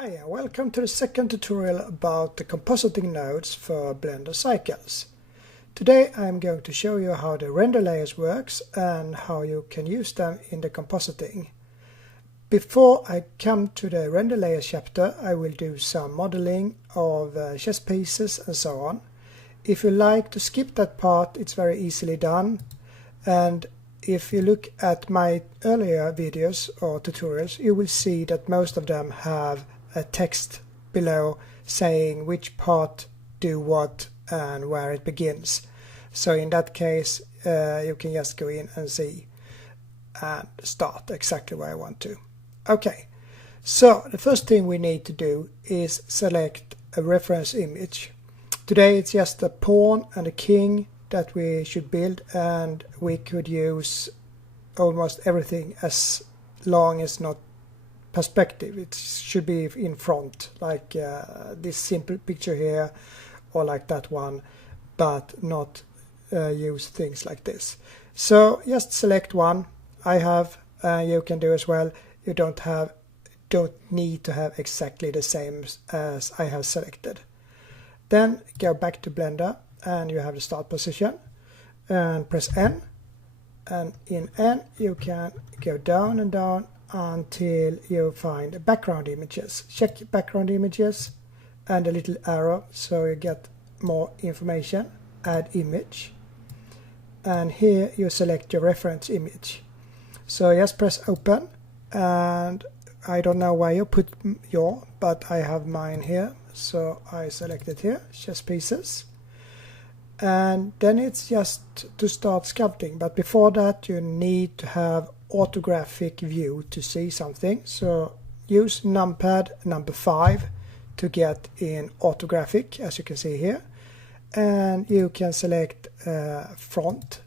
Hi, and welcome to the second tutorial about the compositing nodes for Blender cycles. Today I'm going to show you how the render layers works and how you can use them in the compositing. Before I come to the render layers chapter, I will do some modeling of chess pieces and so on. If you like to skip that part, it's very easily done. And if you look at my earlier videos or tutorials, you will see that most of them have a text below saying which part do what and where it begins. So in that case, you can just go in and see and start exactly where I want to. Okay, so the first thing we need to do is select a reference image. Today it's just a pawn and a king that we should build, and we could use almost everything as long as not perspective. It should be in front, like this simple picture here, or like that one, but not use things like this. So just select one. I have, you can do as well. You don't need to have exactly the same as I have selected. Then go back to Blender and you have the start position and press N, and in N you can go down and down until you find background images. Check background images and a little arrow so you get more information. Add image, and here you select your reference image. So just press open, and I don't know why you put your, but I have mine here, so I select it here, chess pieces. And then it's just to start sculpting, but before that you need to have orthographic view to see something. So use numpad number 5 to get in orthographic, as you can see here, and you can select front,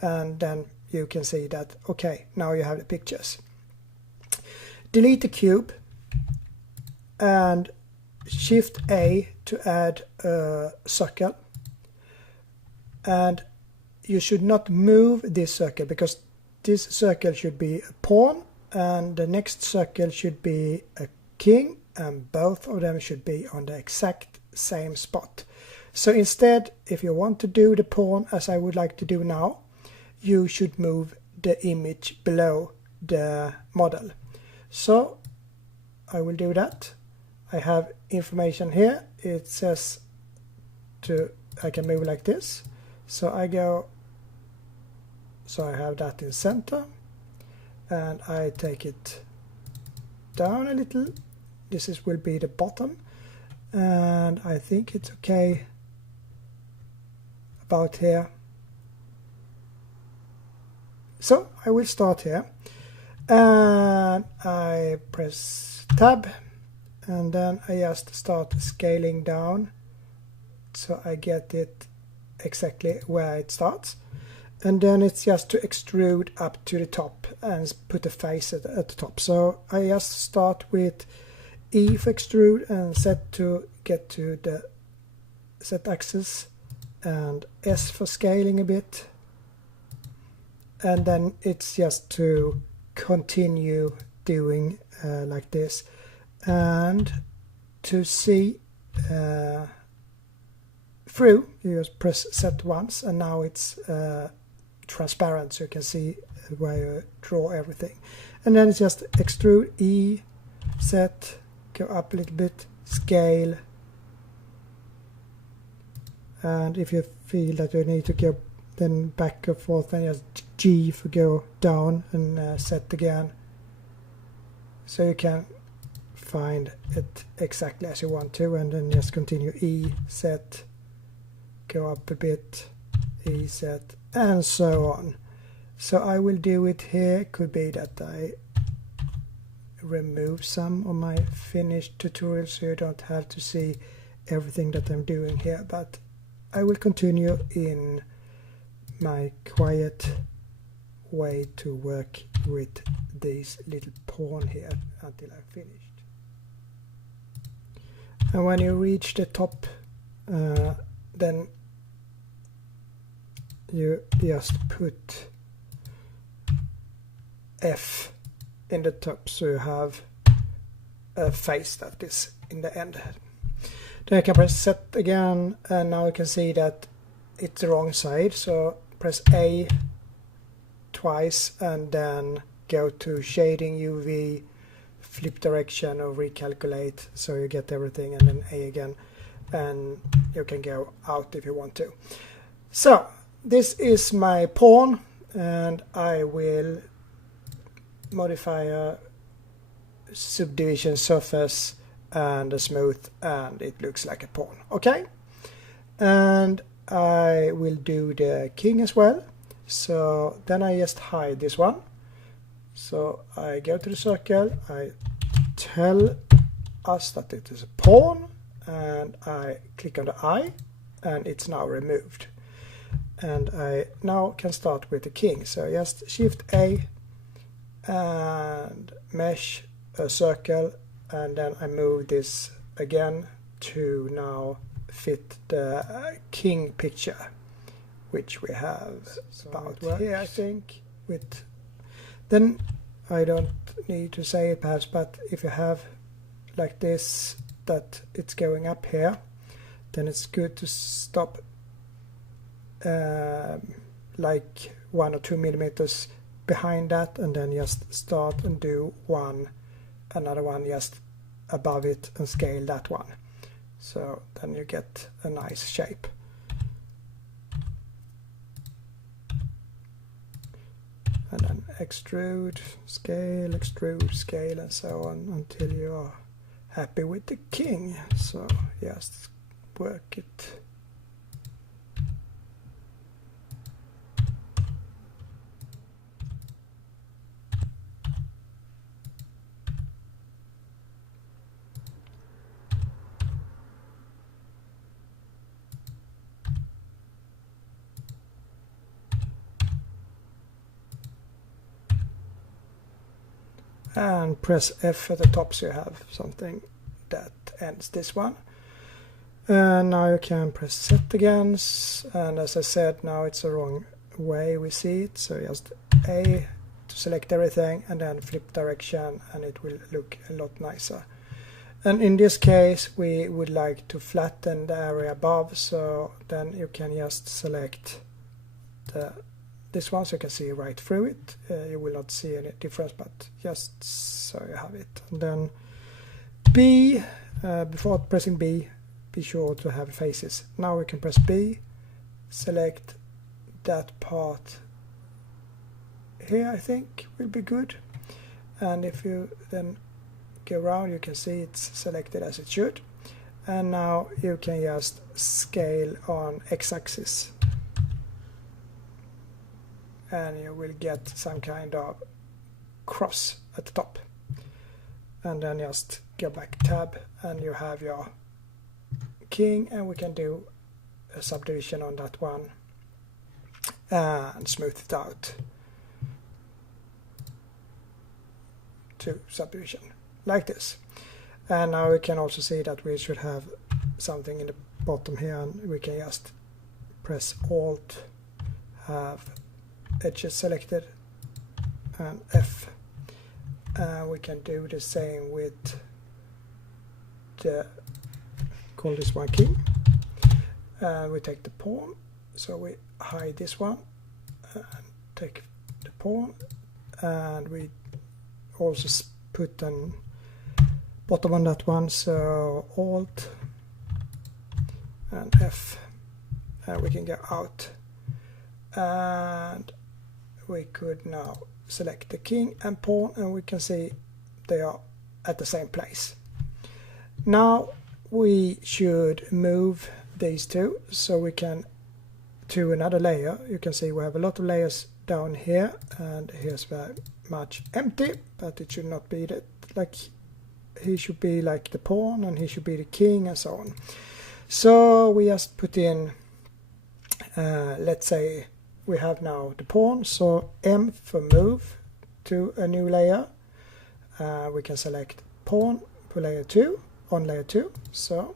and then you can see that okay, now you have the pictures. Delete the cube and Shift A to add a circle. And you should not move this circle, because this circle should be a pawn and the next circle should be a king, and both of them should be on the exact same spot. So instead, if you want to do the pawn as I would like to do now, you should move the image below the model. So I will do that. I have information here. It says I can move like this. So I go, so I have that in center, and I take it down a little. This will be the bottom, and I think it's okay about here. So I will start here, and I press tab, and then I just start scaling down so I get it exactly where it starts, and then it's just to extrude up to the top and put a face at the top. So I just start with E for extrude and set to get to the Z axis, and S for scaling a bit, and then it's just to continue doing like this. And to see through, you just press set once, and now it's transparent, so you can see where you draw everything. And then it's just extrude, E, set, go up a little bit, scale, and if you feel that you need to go then back and forth, then just G for go down, and set again, so you can find it exactly as you want to, and then just continue E, set, go up a bit, E, set, and so on. So I will do it here. Could be that I remove some of my finished tutorials so you don't have to see everything that I'm doing here, but I will continue in my quiet way to work with this little pawn here until I'm finished. And when you reach the top, then you just put F in the top, so you have face that is in the end. Then I can press set again, and now you can see that it's the wrong side, so press A twice and then go to shading, UV, flip direction or recalculate, so you get everything, and then A again, and you can go out if you want to. So this is my pawn, and I will modify a subdivision surface and a smooth, and it looks like a pawn. Okay, and I will do the king as well. So then I just hide this one. So I go to the circle, I tell us that it is a pawn, and I click on the eye, and it's now removed. And I now can start with the king. So just Shift A and mesh a circle, and then I move this again to now fit the king picture, which we have about here, I think. With then I don't need to say it perhaps, but if you have like this, that it's going up here, then it's good to stop like 1 or 2 millimeters behind that, and then just start and do another one just above it and scale that one. So then you get a nice shape. And then extrude, scale, and so on until you are happy with the king. So just work it. And press F at the top so you have something that ends this one. And now you can press set again, and as I said, now it's the wrong way we see it, so just A to select everything and then flip direction, and it will look a lot nicer. And in this case we would like to flatten the area above, so then you can just select this one so you can see right through it. You will not see any difference, but just so you have it. And then B, before pressing B, be sure to have faces. Now we can press B, select that part here, I think will be good. And if you then go around, you can see it's selected as it should. And now you can just scale on X-axis, and you will get some kind of cross at the top. And then just go back tab, and you have your king, and we can do a subdivision on that one and smooth it out to subdivision like this. And now we can also see that we should have something in the bottom here, and we can just press Alt, have edges selected, and F. We can do the same with the, call this one king, and we take the pawn, so we hide this one and take the pawn, and we also put an bottom on that one, so Alt and F, and we can go out, and we could now select the king and pawn, and we can see they are at the same place. Now we should move these two so we can to another layer. You can see we have a lot of layers down here, and here's very much empty, but it should not be that, like he should be like the pawn and he should be the king and so on. So we just put in let's say we have now the pawn, so M for move to a new layer. We can select pawn for layer 2 on layer 2, so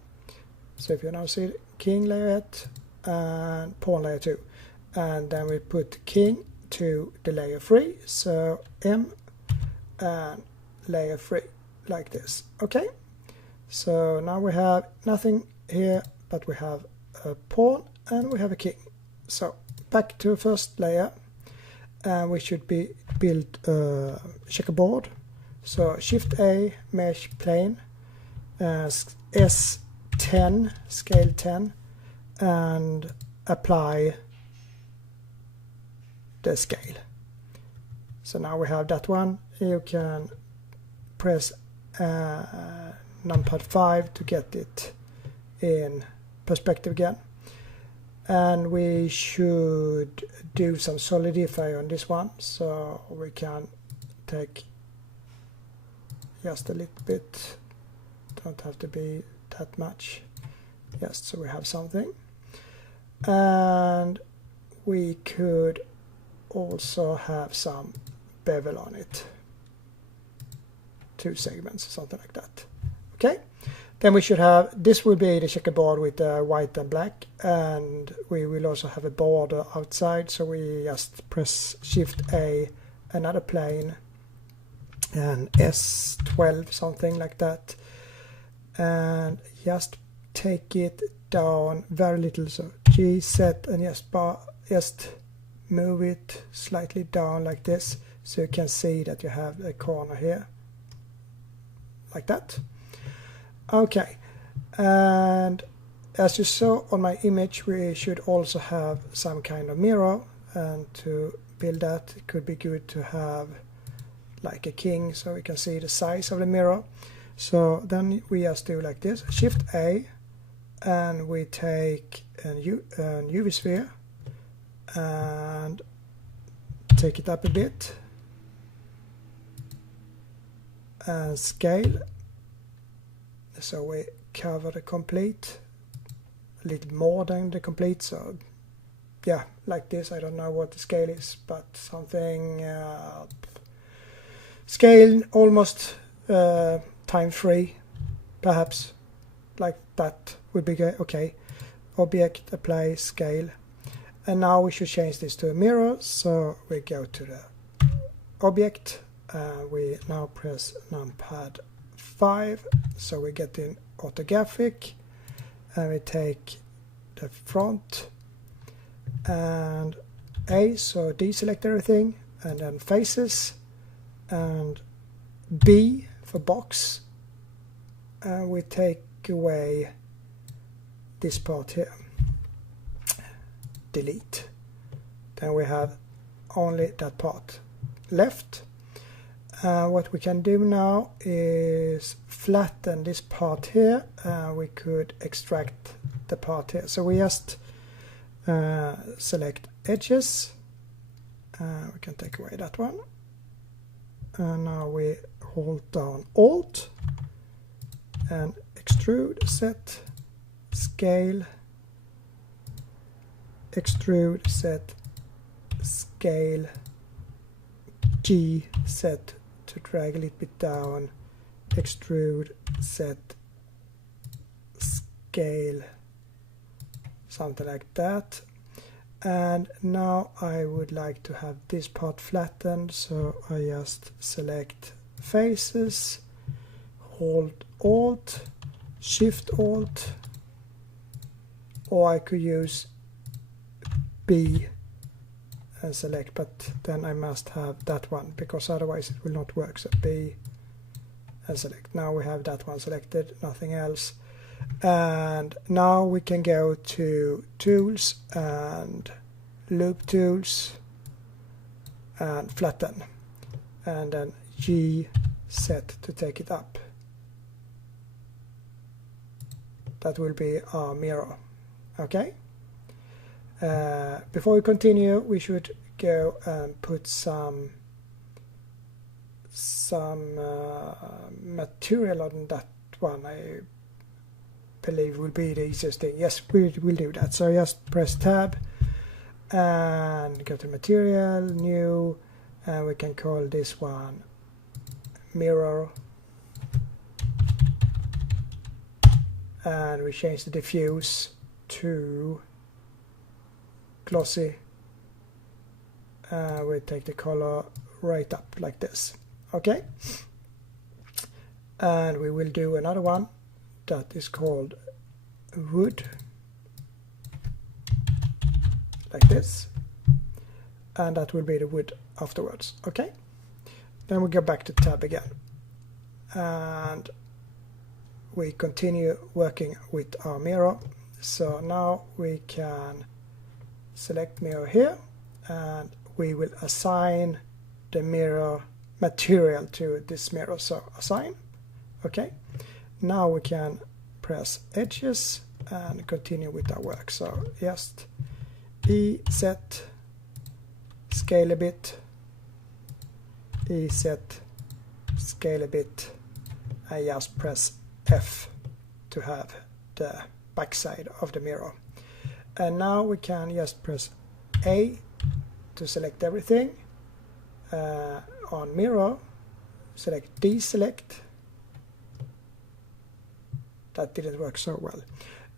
if you now see king layer 8 and pawn layer 2, and then we put king to the layer 3, so M and layer 3 like this. Okay, so now we have nothing here, but we have a pawn and we have a king. So back to the first layer, and we should build a checkerboard. So Shift A, mesh plane, S10, scale 10, and apply the scale. So now we have that one. You can press numpad 5 to get it in perspective again. And we should do some solidify on this one, so we can take just a little bit, don't have to be that much, just so we have something. And we could also have some bevel on it, 2 segments or something like that. Okay, then we should have, this will be the checkerboard with white and black, and we will also have a border outside, so we just press Shift A, another plane, and S12, something like that, and just take it down very little, so G set, and just move it slightly down like this, so you can see that you have a corner here, like that. Okay, and as you saw on my image, we should also have some kind of mirror, and to build that it could be good to have like a king, so we can see the size of the mirror. So then we just do like this, Shift A, and we take an UV sphere and take it up a bit and scale, so we cover the complete a little more than the complete, so yeah, like this. I don't know what the scale is, but something scale almost time 3 perhaps, like that would be good. Okay, object, apply, scale, and now we should change this to a mirror, so we go to the object, we now press numpad 5, so we get in orthographic, and we take the front and A, so deselect everything, and then faces, and B for box, and we take away this part here, delete. Then we have only that part left. What we can do now is flatten this part here. We could extract the part here, so we just select edges, we can take away that one, and now we hold down Alt and extrude, set, scale, extrude, set, scale, G, set to drag a little bit down, extrude, set, scale, something like that. And now I would like to have this part flattened, so I just select faces, hold Alt, Shift Alt, or I could use B and select, but then I must have that one, because otherwise it will not work. So B and select. Now we have that one selected, nothing else. And now we can go to tools and loop tools and flatten, and then G set to take it up. That will be our mirror. Okay, before we continue, we should go and put some material on that one. I believe will be the easiest thing. Yes, we'll do that. So just press tab and go to material, new, and we can call this one mirror, and we change the diffuse to glossy, we take the color right up like this. Okay, And we will do another one that is called wood, like this, and that will be the wood afterwards. Okay, then we go back to tab again, and we continue working with our mirror. So now we can select mirror here, and we will assign the mirror material to this mirror. So assign. Okay, now we can press edges and continue with our work. So just E set, scale a bit, E set, scale a bit, and just press F to have the backside of the mirror. And now we can just press A to select everything. On mirror, select deselect. That didn't work so well.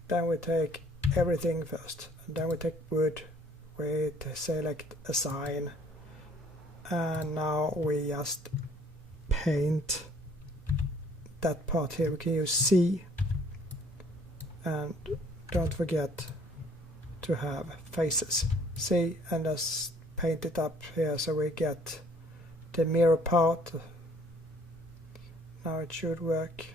Then we take everything first. Then we take wood, we select assign, and now we just paint that part here. We can use C, and don't forget to have faces. C, and just paint it up here so we get the mirror part. Now it should work.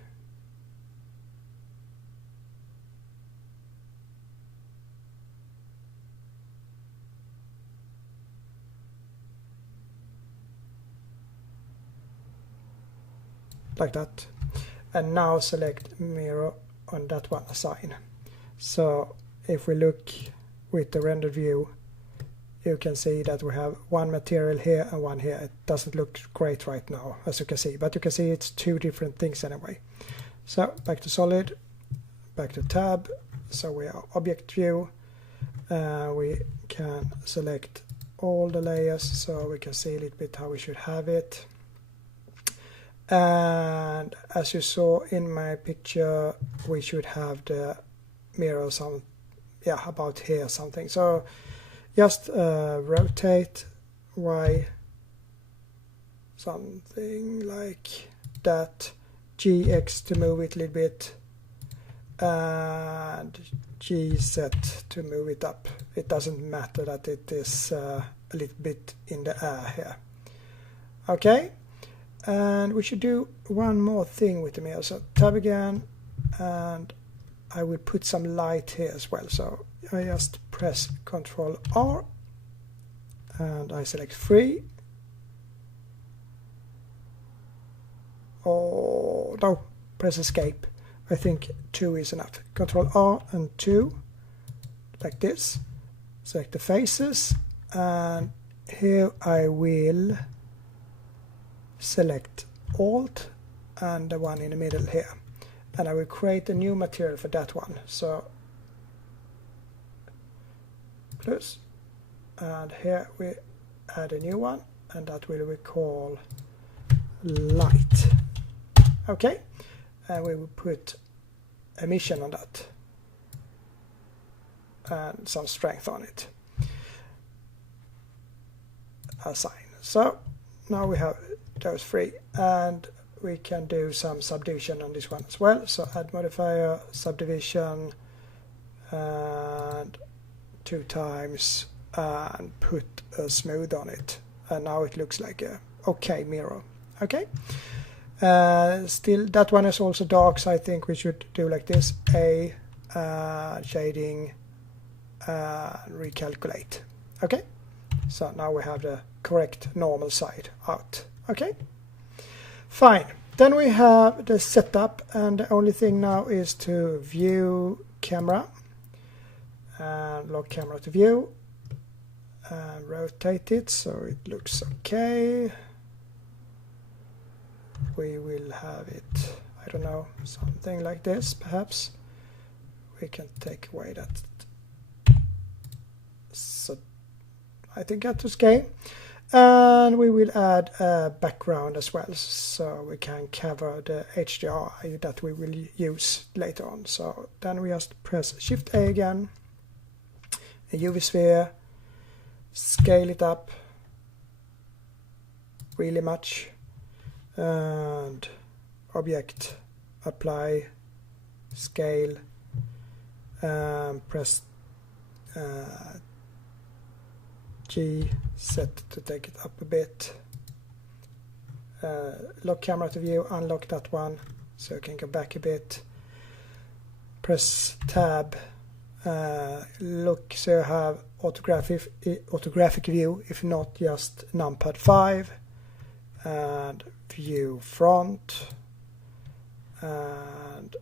Like that. And now select mirror on that one, assign. So if we look with the render view, you can see that we have one material here and one here. It doesn't look great right now, as you can see, but you can see it's two different things anyway. So back to solid, back to tab. So we are object view. We can select all the layers so we can see a little bit how we should have it. And as you saw in my picture, we should have the mirror about here something. So just rotate Y, something like that, GX to move it a little bit, and GZ to move it up. It doesn't matter that it is a little bit in the air here. Okay. And we should do one more thing with the mirror. So tab again, and I will put some light here as well. So I just press Ctrl R, and I select 3. Oh no, press escape. I think 2 is enough. Ctrl R and 2, like this. Select the faces, and here I will select Alt and the one in the middle here, and I will create a new material for that one. So plus, and here we add a new one, and that will we call light. Okay, and we will put emission on that and some strength on it. Assign. So now we have those 3, and we can do some subdivision on this one as well. So add modifier, subdivision, and 2 times, and put a smooth on it, and now it looks like a okay mirror. Okay, still that one is also dark, so I think we should do like this: A, shading, recalculate. Okay, so now we have the correct normal side out. Okay, fine. Then we have the setup, and the only thing now is to view camera, and log camera to view, and rotate it so it looks okay. We will have it, I don't know, something like this perhaps. We can take away that. So I think that is okay. And we will add a background as well, so we can cover the HDRI that we will use later on. So then we just press Shift A again, a UV sphere, scale it up really much, and object, apply, scale, press G, set to take it up a bit. Lock camera to view, unlock that one so you can go back a bit. Press tab, look so you have orthographic view, if not just numpad 5, and view front, and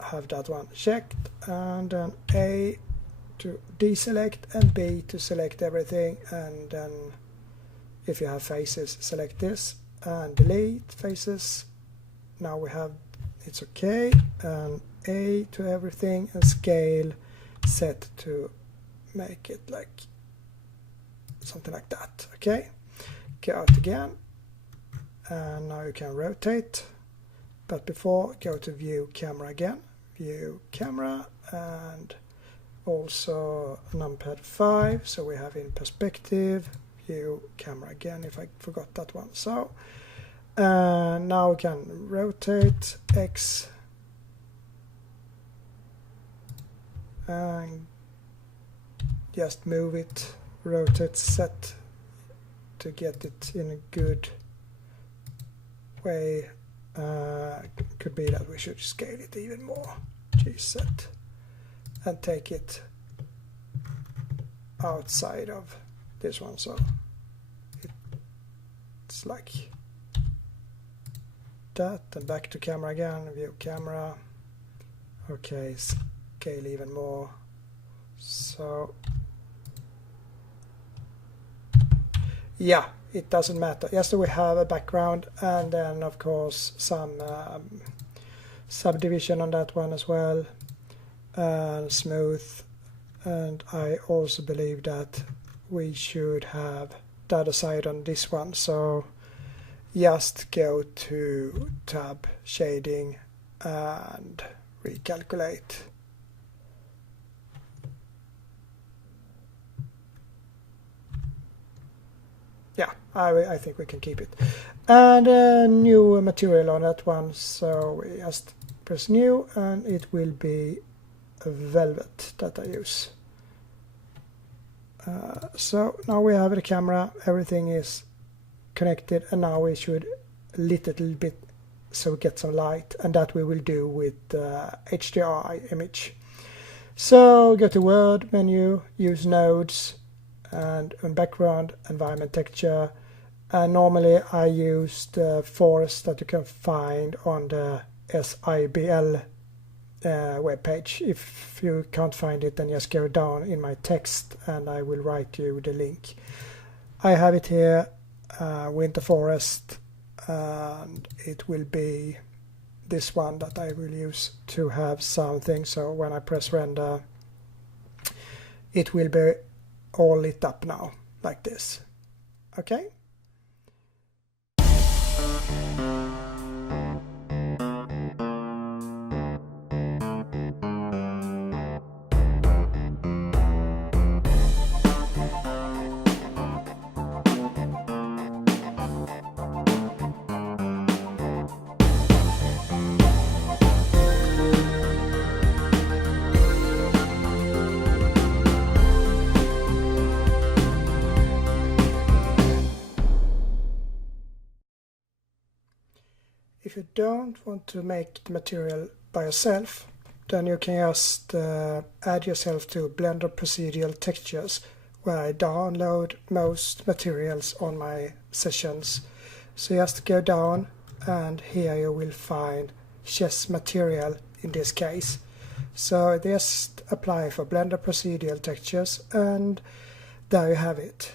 have that one checked, and then A to deselect and B to select everything, and then if you have faces, select this and delete faces. Now we have it's okay, and A to everything, and scale set to make it like something like that. Okay, go out again, and now you can rotate, but before go to view camera again, view camera, and also numpad 5 so we have in perspective, view camera again if I forgot that one. So now we can rotate X and just move it, rotate set to get it in a good way. Could be that we should scale it even more, G set, and take it outside of this one, so it's like that, and back to camera again, view camera. Okay, scale even more, so yeah, it doesn't matter. Yes, so we have a background, and then of course some subdivision on that one as well, and smooth. And I also believe that we should have the other side on this one, so just go to tab shading and recalculate. Yeah, I think we can keep it. And a new material on that one, so we just press new, and it will be a velvet that I use. So now we have the camera, everything is connected, and now we should lit it a little bit so we get some light, and that we will do with HDRI image. So go to Word menu, use nodes, and on background, environment texture, and normally I use the forest that you can find on the SIBL web page. If you can't find it, then just go down in my text and I will write you the link. I have it here, winter forest, and it will be this one that I will use to have something, so when I press render it will be all lit up now like this. Okay. If you don't want to make the material by yourself, then you can just add yourself to Blender Procedural Textures, where I download most materials on my sessions. So just go down, and here you will find chess material in this case. So just apply for Blender Procedural Textures, and there you have it.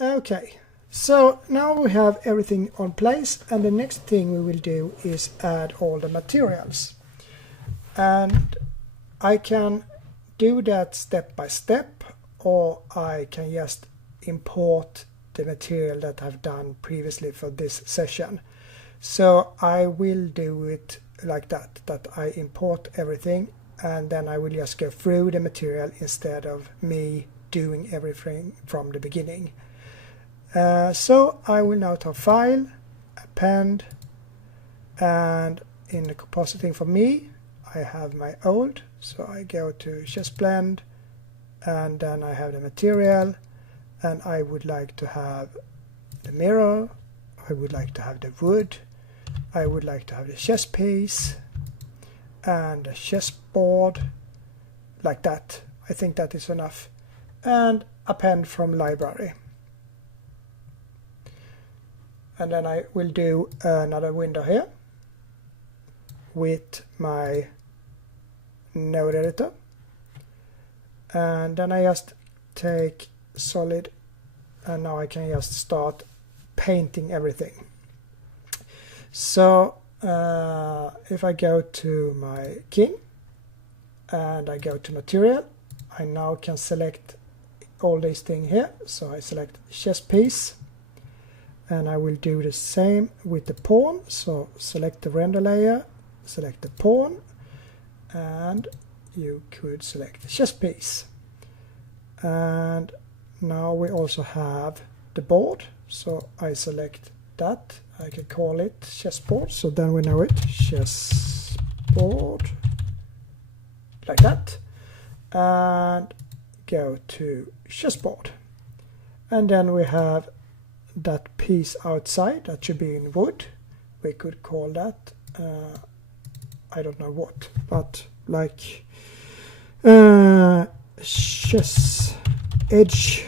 Okay. So now we have everything on place, and the next thing we will do is add all the materials. And I can do that step by step, or I can just import the material that I've done previously for this session. So I will do it like that I import everything, and then I will just go through the material instead of me doing everything from the beginning. So I will now tap File, append, and in the compositing for me I have my old, so I go to just blend, and then I have the material, and I would like to have the mirror, I would like to have the wood, I would like to have the chess piece and the chessboard, like that. I think that is enough. And append from library. And then I will do another window here with my node editor. And then I just take solid, and now I can just start painting everything. So if I go to my king and I go to material, I now can select all these things here. So I select chess piece, and I will do the same with the pawn. So select the render layer, select the pawn, and you could select the chess piece. And now we also have the board, so I select that. I can call it chessboard, so then we know it, chessboard, like that, and go to chessboard. And then we have that piece outside that should be in wood. We could call that I don't know what, but like chess edge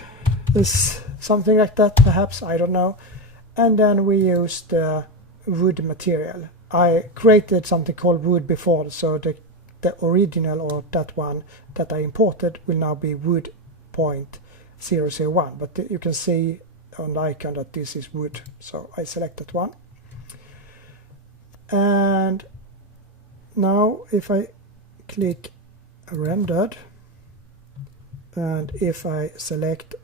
is something like that, perhaps, I don't know. And then we use the wood material. I created something called wood before, so the original, or that one that I imported, will now be wood.001, but you can see on the icon that this is wood, so I select that one. And now if I click rendered, and if I select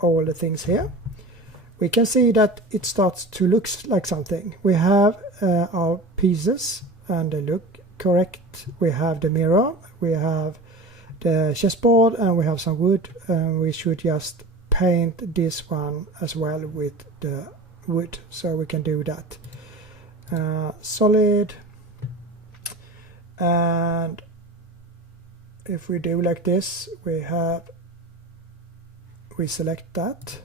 all the things here, we can see that it starts to look like something. We have our pieces and they look correct. We have the mirror, we have the chessboard, and we have some wood, and we should just paint this one as well with the wood, so we can do that. Solid, and if we do like this, we select that,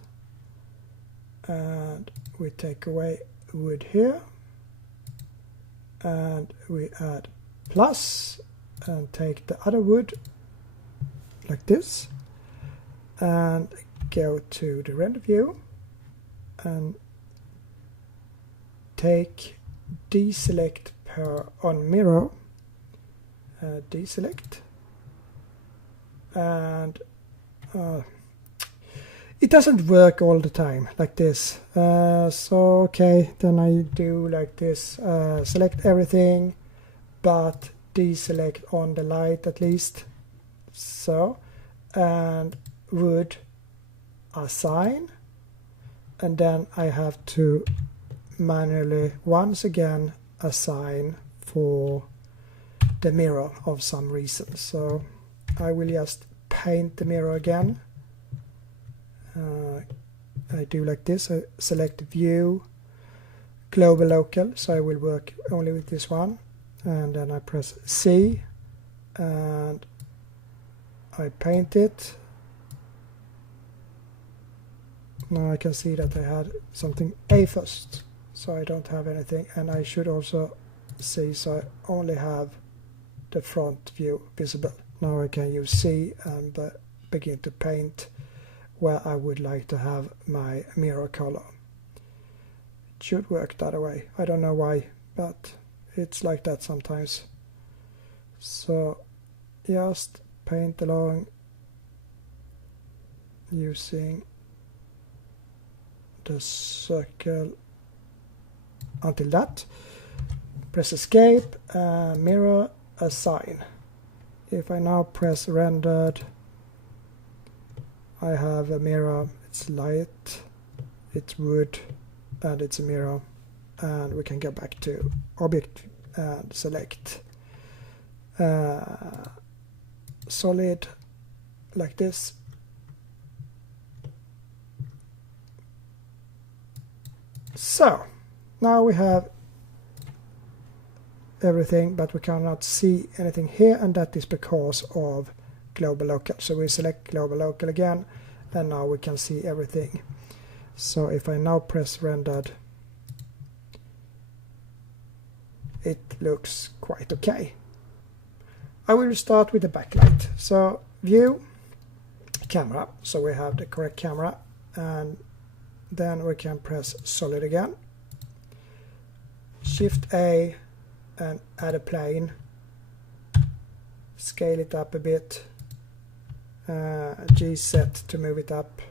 and we take away wood here, and we add plus and take the other wood like this, and go to the render view and take deselect per on mirror, deselect, and it doesn't work all the time like this. So okay, then I do like this, select everything but deselect on the light at least, so, and would assign, and then I have to manually once again assign for the mirror of some reason. So I will just paint the mirror again. I do like this, I select view, global local, so I will work only with this one, and then I press C and I paint it. Now I can see that I had something A first, so I don't have anything, and I should also see, so I only have the front view visible. Now I can use C and begin to paint where I would like to have my mirror color. It should work that way. I don't know why, but it's like that sometimes. So just paint along using the circle until that. Press escape, mirror, assign. If I now press rendered, I have a mirror, it's light, it's wood, and it's a mirror, and we can go back to object and select solid like this, So now we have everything, but we cannot see anything here, and that is because of global local. So we select global local again, and now we can see everything. So if I now press rendered, it looks quite okay. I will start with the backlight. So view, camera, so we have the correct camera, and then we can press solid again, Shift A and add a plane, scale it up a bit, G set to move it up,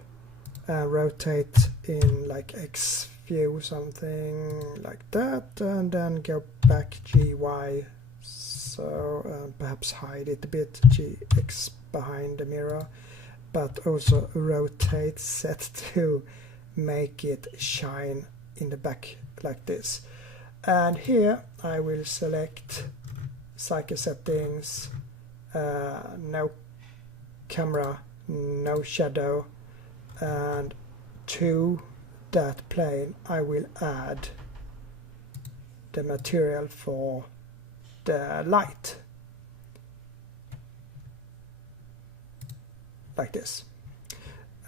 and rotate in like X view, something like that, and then go back GY, so perhaps hide it a bit, GX behind the mirror, but also rotate set to make it shine in the back like this. And here I will select cycle settings, no camera, no shadow, and to that plane I will add the material for the light, like this.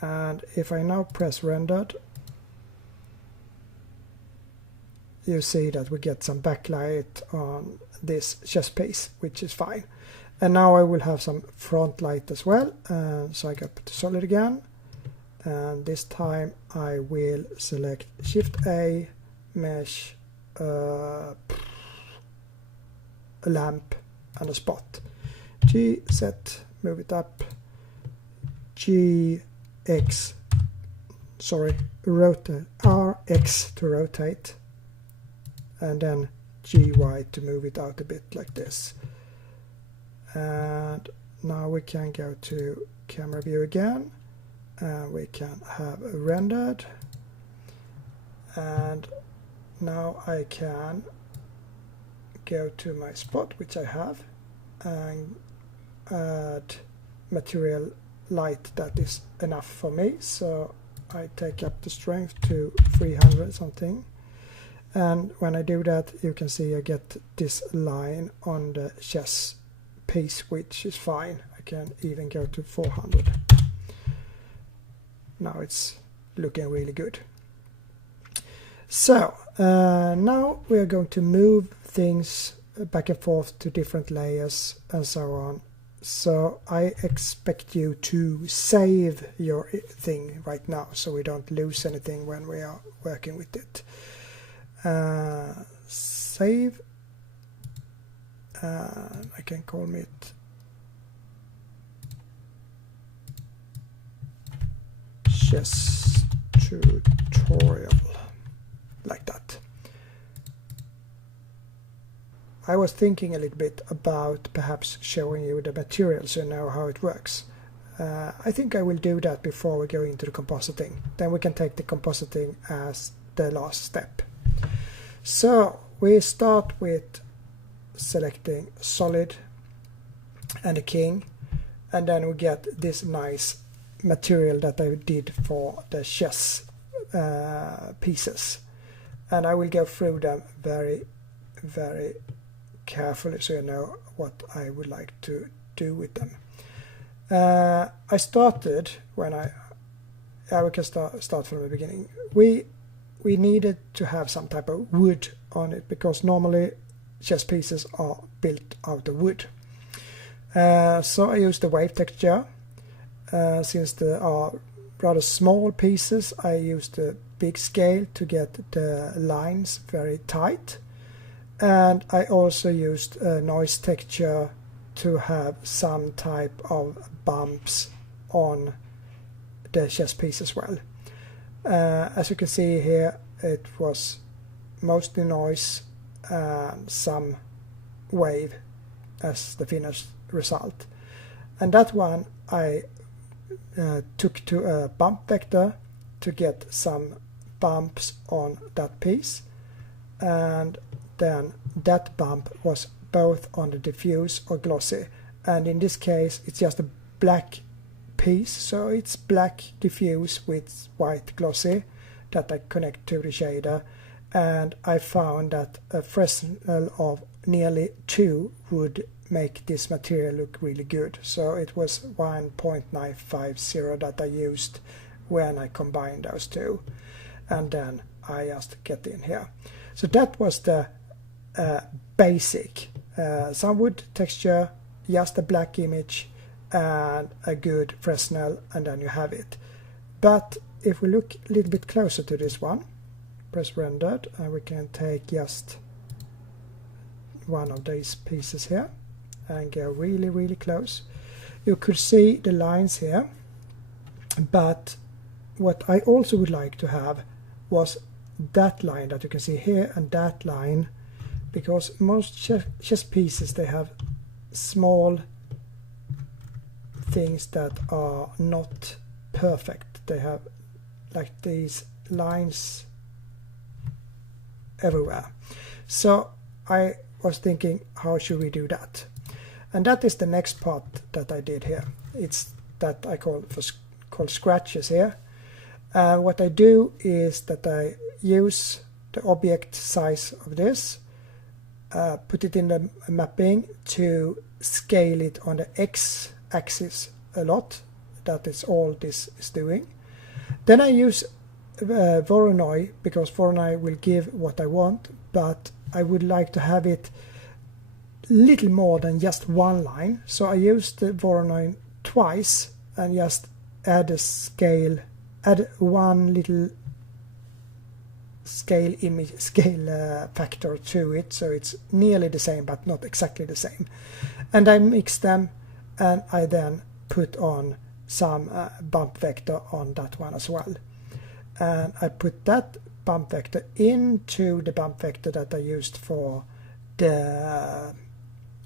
And if I now press rendered, you see that we get some backlight on this chest piece, which is fine. And now I will have some front light as well, so I go to solid again, and this time I will select Shift A, mesh, a lamp and a spot, G set, move it up, rotate, RX to rotate, and then GY to move it out a bit like this. And now we can go to camera view again, and we can have rendered, and now I can go to my spot, which I have, and add material light that is enough for me. So I take up the strength to 300 something, and when I do that, you can see I get this line on the chest piece, which is fine. I can even go to 400. Now it's looking really good. So now we are going to move things back and forth to different layers and so on. So I expect you to save your thing right now, so we don't lose anything when we are working with it. Save. I can call it chess tutorial, like that. I was thinking a little bit about perhaps showing you the material so you know how it works. I think I will do that before we go into the compositing. Then we can take the compositing as the last step. So we start with selecting solid and a king, and then we get this nice material that I did for the chess pieces, and I will go through them very carefully so you know what I would like to do with them. I started when we can start from the beginning. We needed to have some type of wood on it, because normally chess pieces are built out of wood. So I used the wave texture. Since they are rather small pieces, I used the big scale to get the lines very tight. And I also used a noise texture to have some type of bumps on the chess piece as well. As you can see here, it was mostly noise and some wave as the finished result. And that one I took to a bump vector to get some bumps on that piece, and then that bump was both on the diffuse or glossy, and in this case it's just a black piece, so it's black diffuse with white glossy, that I connect to the shader, and I found that a Fresnel of nearly 2 would make this material look really good. So it was 1.950 that I used when I combined those two, and then I just get in here. So that was the basic. Some wood texture, just a black image and a good Fresnel, and then you have it. But if we look a little bit closer to this one, press rendered, and we can take just one of these pieces here and go really close. You could see the lines here, but what I also would like to have was that line that you can see here and that line, because most chess pieces, they have small things that are not perfect. They have like these lines everywhere. So I was thinking, how should we do that? And that is the next part that I did here. It's that I call scratches here. What I do is that I use the object size of this, put it in the mapping to scale it on the x-axis a lot. That is all this is doing. Then I use Voronoi, because Voronoi will give what I want, but I would like to have it little more than just one line. So I used the Voronoi twice and just add a scale, add one little scale factor to it, so it's nearly the same but not exactly the same. And I mix them, and I then put on some bump vector on that one as well. And I put that bump vector into the bump vector that I used for the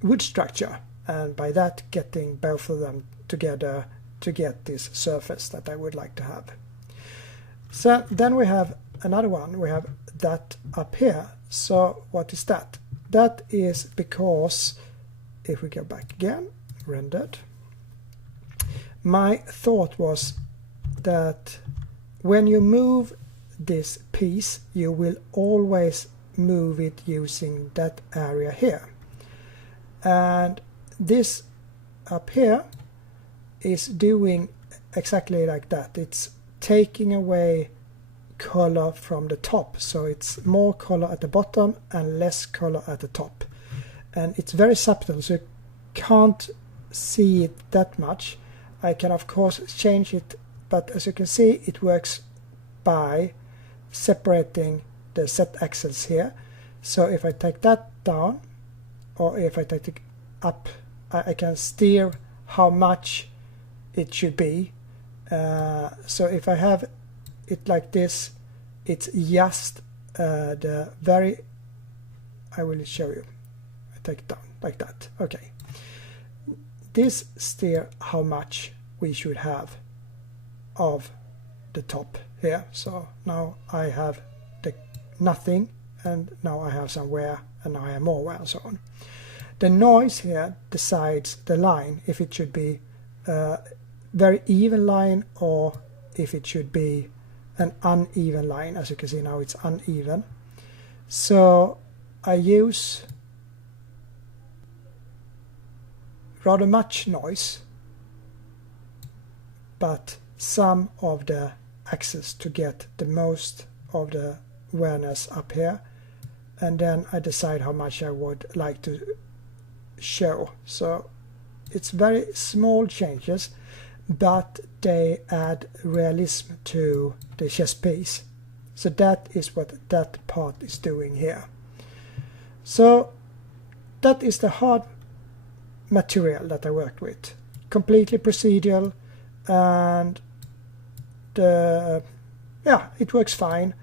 wood structure, and by that getting both of them together to get this surface that I would like to have. So then we have another one, we have that up here. So what is that? That is because, if we go back again, rendered, my thought was that when you move this piece, you will always move it using that area here. And this up here is doing exactly like that. It's taking away color from the top, so it's more color at the bottom and less color at the top. And it's very subtle, so you can't see it that much. I can of course change it, but as you can see, it works by separating the Z axis here. So if I take that down, or if I take it up, I can steer how much it should be. So if I have it like this, it's just the very, I will show you. I take it down like that. Okay. This steer how much we should have of the top here. So now I have the nothing, and now I have some wear, and now I have more wear, and so on. The noise here decides the line, if it should be a very even line or if it should be an uneven line. As you can see now, it's uneven. So I use rather much noise, but some of the axes to get the most of the awareness up here, and then I decide how much I would like to show. So it's very small changes, but they add realism to the chess piece. So that is what that part is doing here. So that is the hard material that I worked with, completely procedural, and it works fine.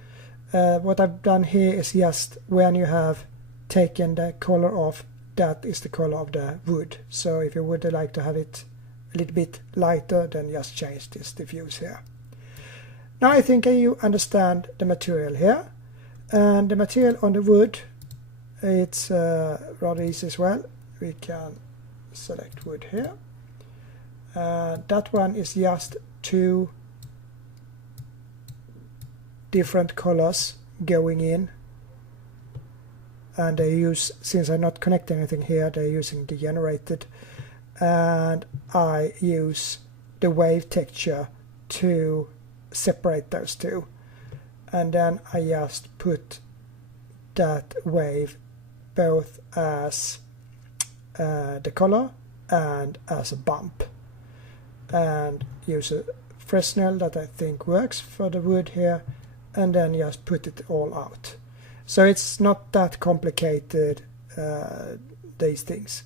What I've done here is just when you have taken the color off, that is the color of the wood. So if you would like to have it a little bit lighter, then just change this diffuse here. Now I think you understand the material here, and the material on the wood, it's rather easy as well. We can select wood here. That one is just 2 different colors going in, and they use, since I'm not connecting anything here, they're using degenerated, and I use the wave texture to separate those two, and then I just put that wave both as the color and as a bump, and use a Fresnel that I think works for the wood here, and then just put it all out. So it's not that complicated, these things.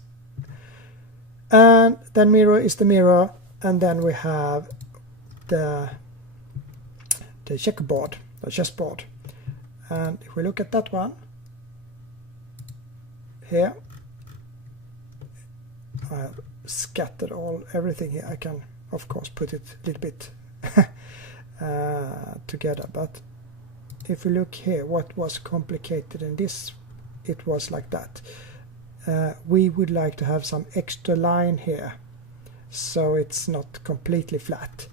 And then mirror is the mirror, and then we have the checkerboard, the chessboard. And if we look at that one here, I have scattered everything here. I can of course put it a little bit together, but if we look here, what was complicated in this, it was like that. We would like to have some extra line here, so it's not completely flat.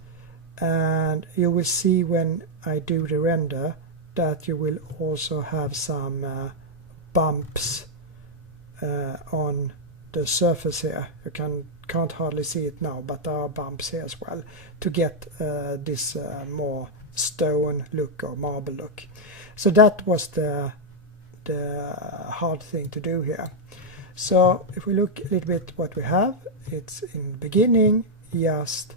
And you will see when I do the render that you will also have some bumps on the surface here. You can't hardly see it now, but there are bumps here as well to get this more stone look or marble look. So that was the hard thing to do here. So if we look a little bit what we have, it's in the beginning just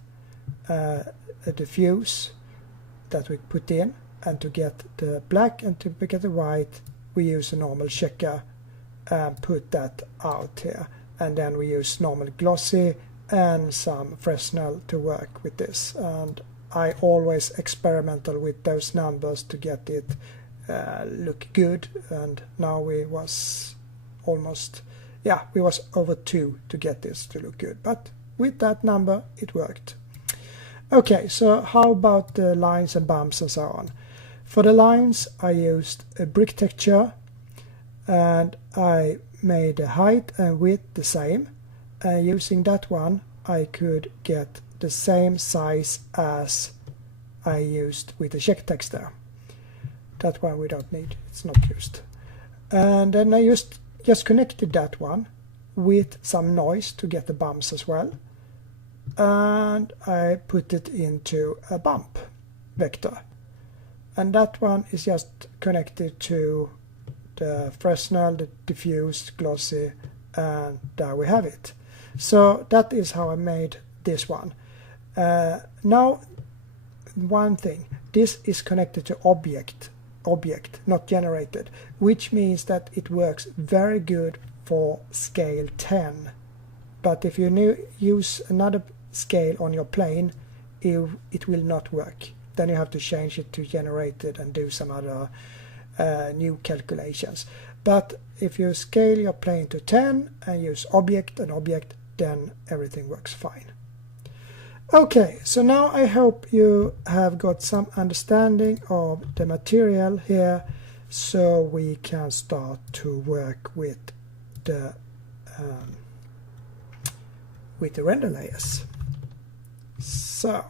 a diffuse that we put in, and to get the black and to get the white we use a normal checker and put that out here, and then we use normal glossy and some Fresnel to work with this. And I always experimental with those numbers to get it look good, and now we was almost, yeah, we was over 2 to get this to look good, but with that number it worked. Okay, so how about the lines and bumps and so on? For the lines I used a brick texture, and I made the height and width the same, and using that one I could get the same size as I used with the check text there. That one we don't need, it's not used. And then I just connected that one with some noise to get the bumps as well, and I put it into a bump vector, and that one is just connected to the Fresnel, the diffuse, glossy, and there we have it. So that is how I made this one. Now one thing, this is connected to object, not generated, which means that it works very good for scale 10. But if you use another scale on your plane, it will not work. Then you have to change it to generated and do some other new calculations. But if you scale your plane to 10 and use object and object, then everything works fine. Okay, so now I hope you have got some understanding of the material here, so we can start to work with the render layers. So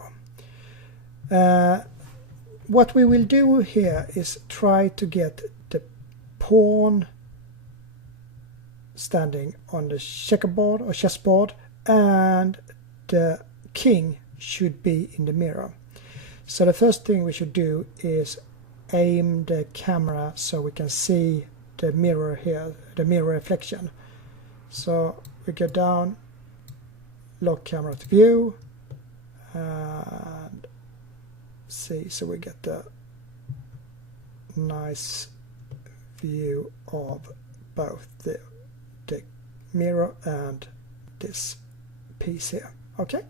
what we will do here is try to get the pawn standing on the checkerboard or chessboard, and the king should be in the mirror. So the first thing we should do is aim the camera so we can see the mirror here, the mirror reflection. So we go down, lock camera to view, and see, so we get the nice view of both the mirror and this piece here. Okay,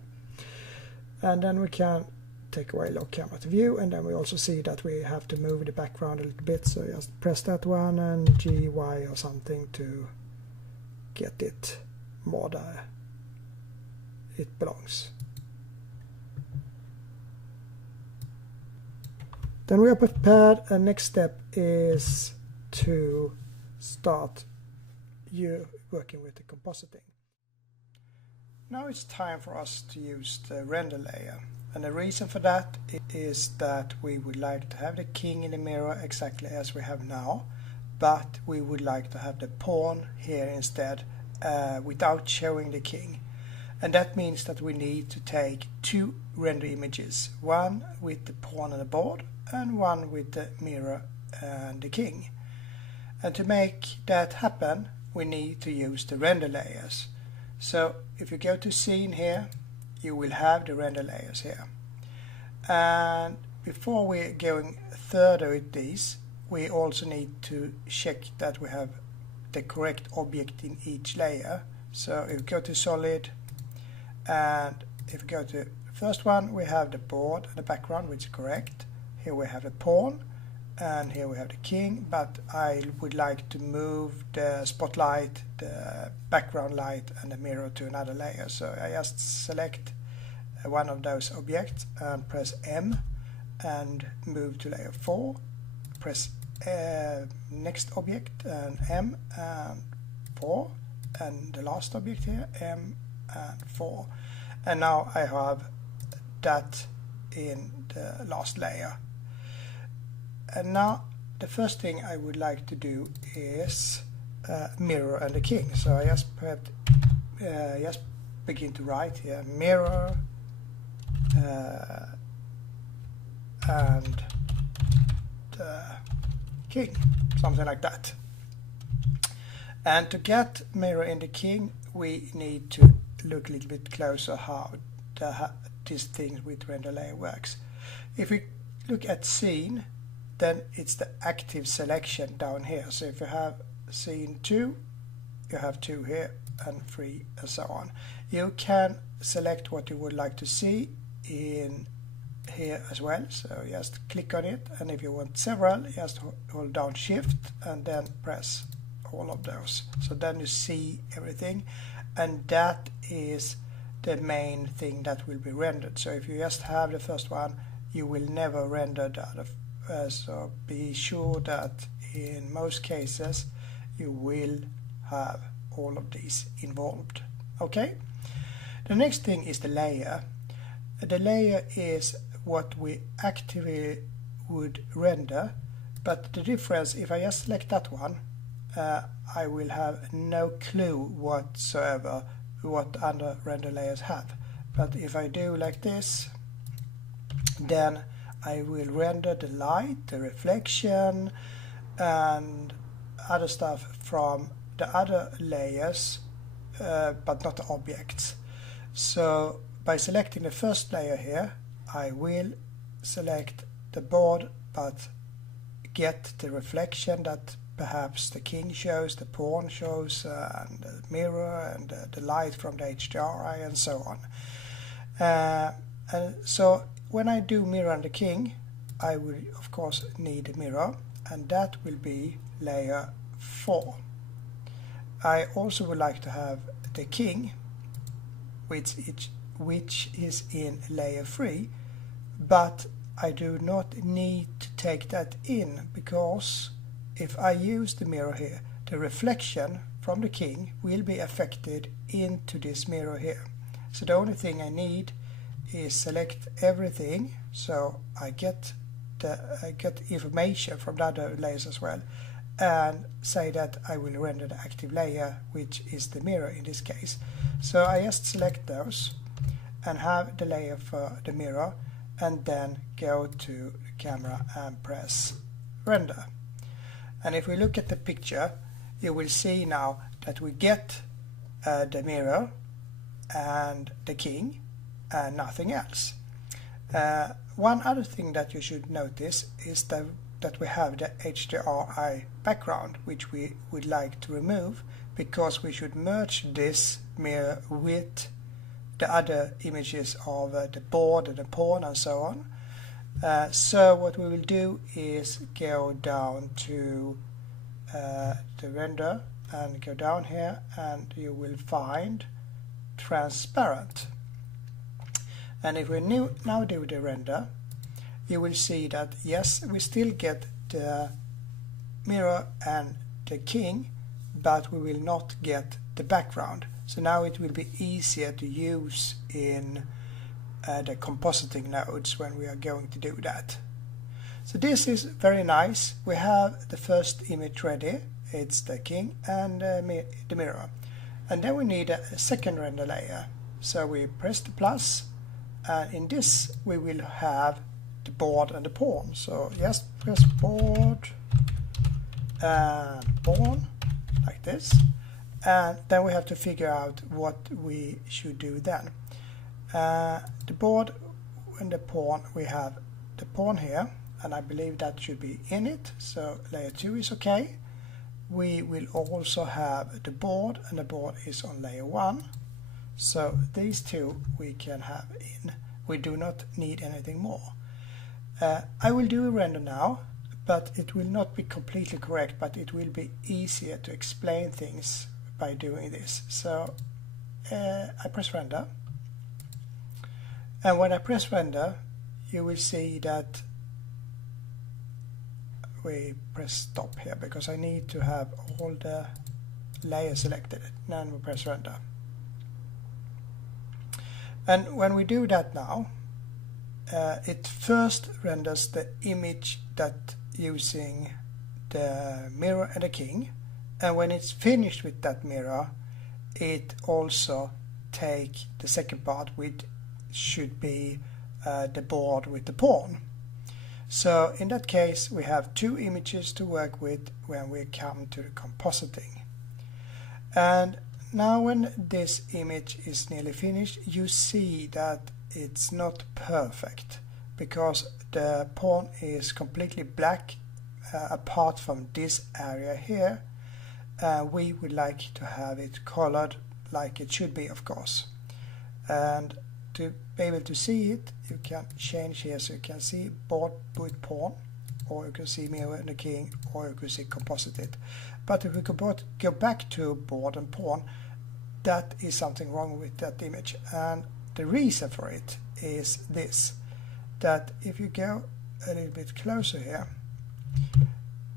and then we can take away lock camera to view, and then we also see that we have to move the background a little bit, so just press that one and GY or something to get it more there it belongs. Then we are prepared, and next step is to start working with the compositing. Now it's time for us to use the render layer, And the reason for that is that we would like to have the king in the mirror exactly as we have now, but we would like to have the pawn here instead without showing the king. And that means that we need to take two render images, one with the pawn on the board and one with the mirror and the king. And to make that happen, we need to use the render layers. So if you go to scene here, you will have the render layers here. And before we're going further with these, we also need to check that we have the correct object in each layer. So if we go to solid, and if we go to the first one, we have the board and the background, which is correct. Here we have the pawn, and here we have the king, but I would like to move the spotlight, the background light and the mirror to another layer. So I just select one of those objects and press M and move to layer 4. Press next object and M and 4, and the last object here M and 4. And now I have that in the last layer. And now the first thing I would like to do is mirror and the king. So I just begin to write here mirror and the king, something like that. And to get mirror in the king, we need to look a little bit closer how this thing with render layer works. If we look at scene, then it's the active selection down here. So if you have scene 2, you have 2 here and 3 and so on. You can select what you would like to see in here as well. So just click on it, and if you want several, just hold down shift and then press all of those. So then you see everything, and that is the main thing that will be rendered. So if you just have the first one, you will never render the other. So be sure that in most cases you will have all of these involved. Okay. The next thing is the layer. The layer is what we actively would render, but the difference, if I just select that one, I will have no clue whatsoever what other render layers have. But if I do like this, then I will render the light, the reflection and other stuff from the other layers, but not the objects. So by selecting the first layer here, I will select the board but get the reflection that perhaps the king shows, the pawn shows, and the mirror and the light from the HDRI and so on. And so when I do mirror and the king, I will of course need a mirror, and that will be layer 4. I also would like to have the king, which is in layer 3, but I do not need to take that in, because if I use the mirror here, the reflection from the king will be affected into this mirror here. So the only thing I need is select everything, so I get information from the other layers as well, and say that I will render the active layer, which is the mirror in this case. So I just select those and have the layer for the mirror, and then go to the camera and press render. And if we look at the picture, you will see now that we get the mirror and the king and nothing else. One other thing that you should notice is that we have the HDRI background, which we would like to remove, because we should merge this mirror with the other images of the board and the pawn and so on. So what we will do is go down to the render and go down here, and you will find transparent. And if we now do the render, you will see that yes, we still get the mirror and the king, but we will not get the background. So now it will be easier to use in the compositing nodes when we are going to do that. So this is very nice. We have the first image ready. It's the king and the mirror. And then we need a second render layer. So we press the plus, and in this we will have the board and the pawn. So just press board and pawn like this. And then we have to figure out what we should do then. The board and the pawn, we have the pawn here, and I believe that should be in it, so layer 2 is okay. We will also have the board, and the board is on layer 1, so these two we can have in. We do not need anything more. I will do a render now, but it will not be completely correct, but it will be easier to explain things by doing this. So I press render, and when I press render you will see that we press stop here because I need to have all the layers selected. Then we press render, and when we do that now, it first renders the image that using the mirror and the king, and when it's finished with that mirror, it also take the second part, which should be the board with the pawn. So in that case we have two images to work with when we come to the compositing. And now when this image is nearly finished, you see that it's not perfect because the pawn is completely black apart from this area here. We would like to have it colored like it should be, of course. And to be able to see it, you can change here, so you can see board with pawn, or you can see mirror and the king, or you can see composited. But if we go back to board and pawn, that is something wrong with that image. And the reason for it is this, that if you go a little bit closer here,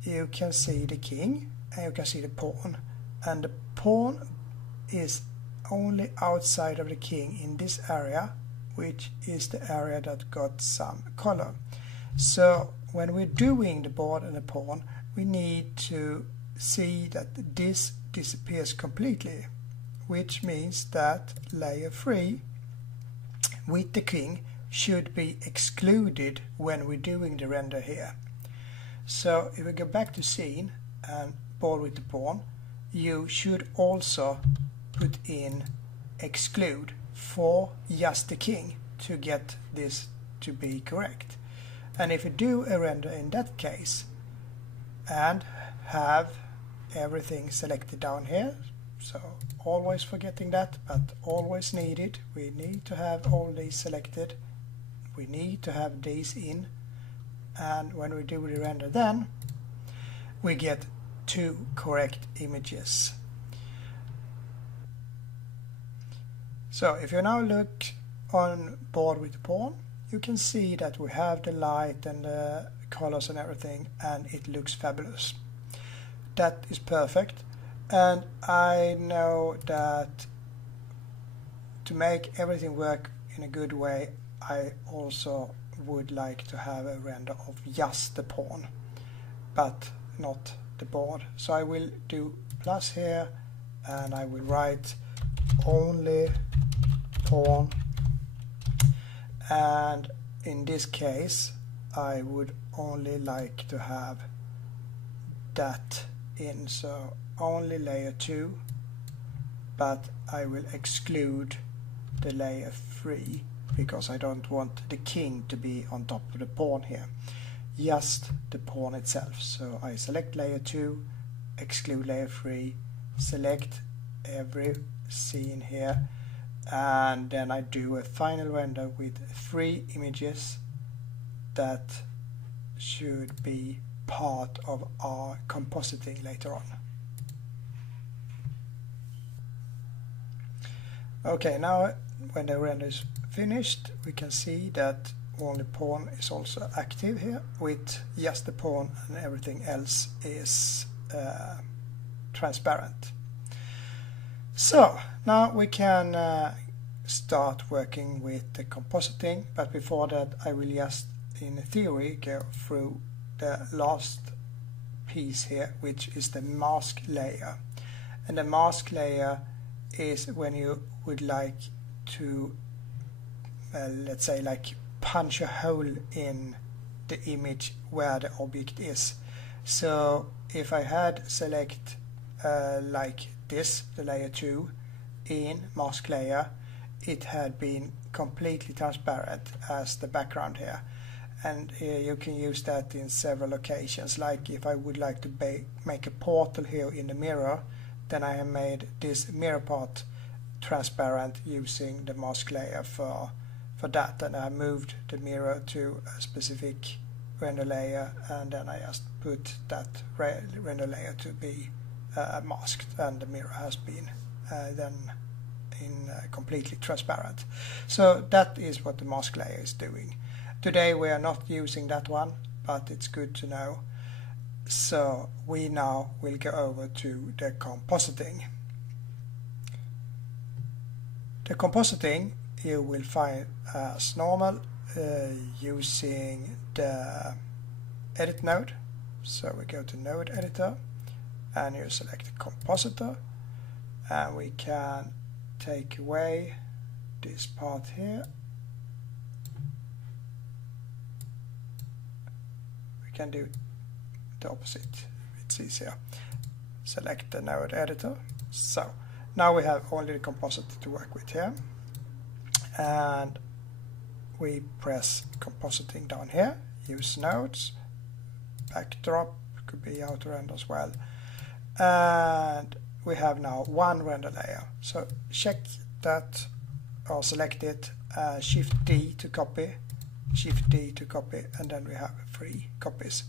you can see the king and you can see the pawn, and the pawn is only outside of the king in this area, which is the area that got some color. So when we're doing the board and the pawn, we need to see that this disappears completely, which means that layer 3 with the king should be excluded when we're doing the render here. So if we go back to scene and board with the pawn, you should also put in exclude for just the king to get this to be correct. And if you do a render in that case and have everything selected down here, so always forgetting that, but always needed, we need to have all these selected, we need to have these in, and when we do the render then we get two correct images. So if you now look on board with the pawn, you can see that we have the light and the colors and everything, and it looks fabulous. That is perfect, and I know that to make everything work in a good way, I also would like to have a render of just the pawn, but not the board. So I will do plus here, and I will write only pawn, and in this case I would only like to have that in, so only layer 2, but I will exclude the layer 3 because I don't want the king to be on top of the pawn here, just the pawn itself. So I select layer 2, exclude layer 3, select every scene here, and then I do a final render with 3 images that should be part of our compositing later on. Okay, now when the render is finished, we can see that only pawn is also active here with just the pawn, and everything else is transparent. So now we can start working with the compositing, but before that I will just in theory go through the last piece here, which is the mask layer. And the mask layer is when you would like to let's say like punch a hole in the image where the object is. So if I had select like this, the layer 2 in mask layer, it had been completely transparent as the background here. And you can use that in several occasions, like if I would like to make a portal here in the mirror, then I have made this mirror part transparent using the mask layer for that, and I moved the mirror to a specific render layer, and then I just put that render layer to be masked, and the mirror has been then in completely transparent. So that is what the mask layer is doing. Today we are not using that one, but it's good to know. So we now will go over to the compositing. The compositing you will find as normal using the edit node. So we go to node editor and you select the compositor, and we can take away this part here. We can do the opposite, it's easier. Select the node editor. So now we have only the compositor to work with here, and we press compositing down here, use nodes, backdrop, could be outer render as well, and we have now one render layer. So check that or select it, Shift D to copy, Shift D to copy, and then we have 3 copies.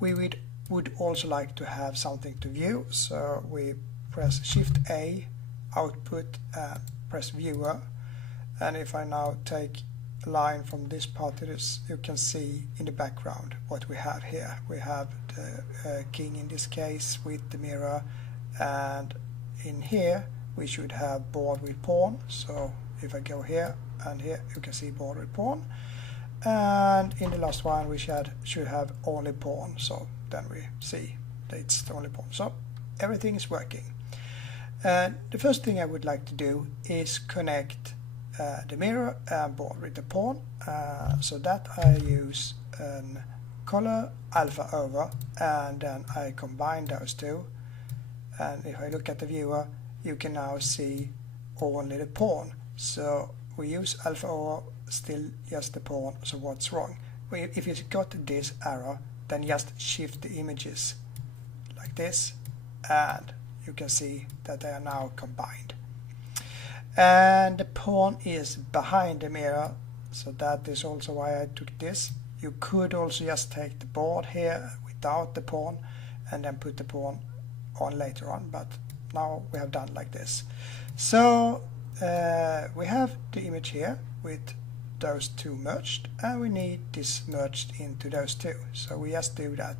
We would also like to have something to view, so we press Shift A, output, and press viewer. And if I now take a line from this part, you can see in the background what we have here. We have the king in this case with the mirror, and in here we should have board with pawn. So if I go here and here, you can see board with pawn, and in the last one we should have only pawn. So then we see that it's the only pawn. So everything is working. And the first thing I would like to do is connect the mirror and board with the pawn. So that I use color alpha over, and then I combine those two. And if I look at the viewer, you can now see only the pawn. So we use alpha over, still just the pawn. So what's wrong? If you got this arrow, then just shift the images like this, and you can see that they are now combined. And the pawn is behind the mirror, so that is also why I took this. You could also just take the board here without the pawn and then put the pawn on later on, but now we have done like this. So we have the image here with those two merged, and we need this merged into those two. So we just do that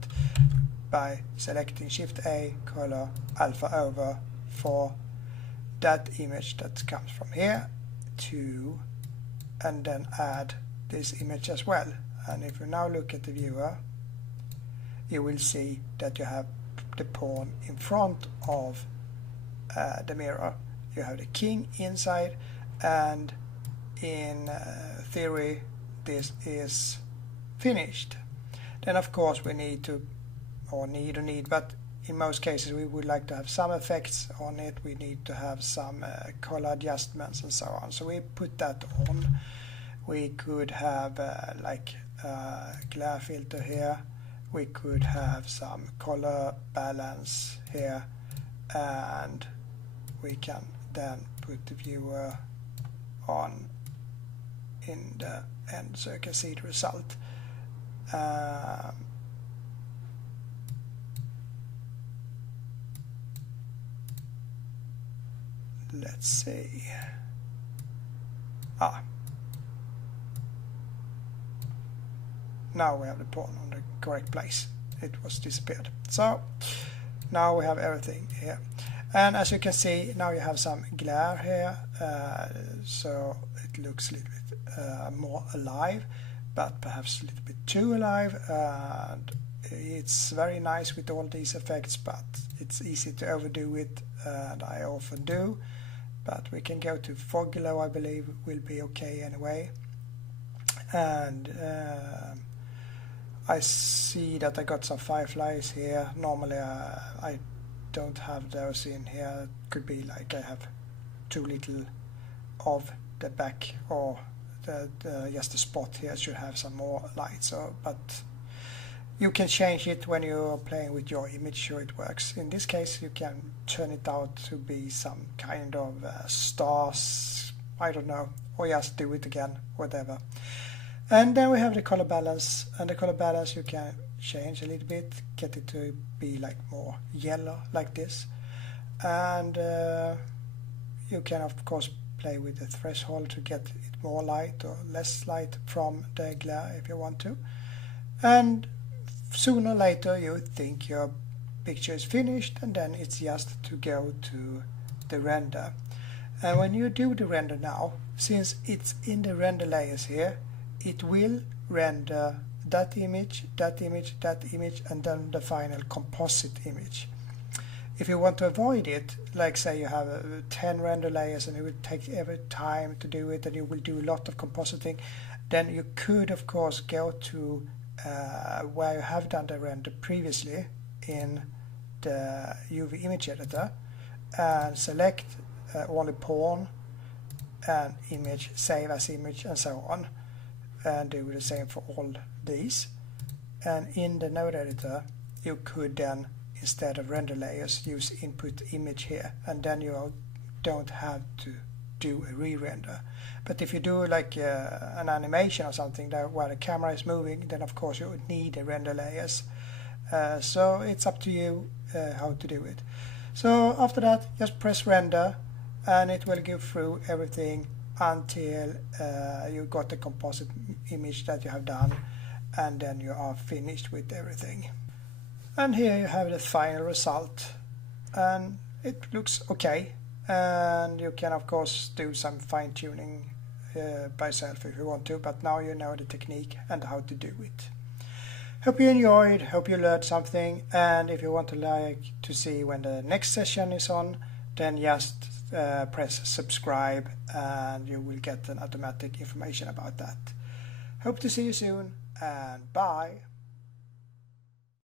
by selecting Shift A, color alpha over for that image that comes from here to, and then add this image as well. And if you now look at the viewer, you will see that you have the pawn in front of the mirror. You have the king inside, and in theory this is finished. Then of course we need to, but in most cases we would like to have some effects on it. We need to have some color adjustments and so on. So we put that on. We could have like glare filter here. We could have some color balance here, and we can then put the viewer on in the end so you can see the result. Let's see. Now we have the pawn on the correct place. It was disappeared. So now we have everything here. And as you can see, now you have some glare here, so it looks a little bit more alive, but perhaps a little bit too alive. And it's very nice with all these effects, but it's easy to overdo it, and I often do. But we can go to fog glow, I believe will be okay anyway. And I see that I got some fireflies here. Normally I don't have those in here. It could be like I have too little of the back, or just the spot here should have some more light. So, but you can change it when you're playing with your image, so it works. In this case, you can turn it out to be some kind of stars, I don't know, or just do it again, whatever. And then we have the color balance, and the color balance you can change a little bit, get it to be like more yellow like this. And you can of course play with the threshold to get it more light or less light from the glare if you want to. And sooner or later you think your picture is finished, and then it's just to go to the render. And when you do the render now, since it's in the render layers here, it will render that image, that image, that image, and then the final composite image. If you want to avoid it, like say you have 10 render layers and it will take every time to do it, and you will do a lot of compositing, then you could of course go to where you have done the render previously in the UV image editor and select only pawn and image, save as image, and so on, and do the same for all these. And in the node editor you could then, instead of render layers, use input image here, and then you don't have to do a re-render. But if you do like an animation or something where the camera is moving, then of course you would need the render layers. So it's up to you how to do it. So after that, just press render, and it will go through everything until you got the composite image that you have done, and then you are finished with everything. And here you have the final result, and it looks okay. And you can of course do some fine-tuning by yourself if you want to, but now you know the technique and how to do it. Hope you enjoyed, hope you learned something, and if you want to see when the next session is on, then just press subscribe and you will get an automatic information about that. Hope to see you soon, and bye!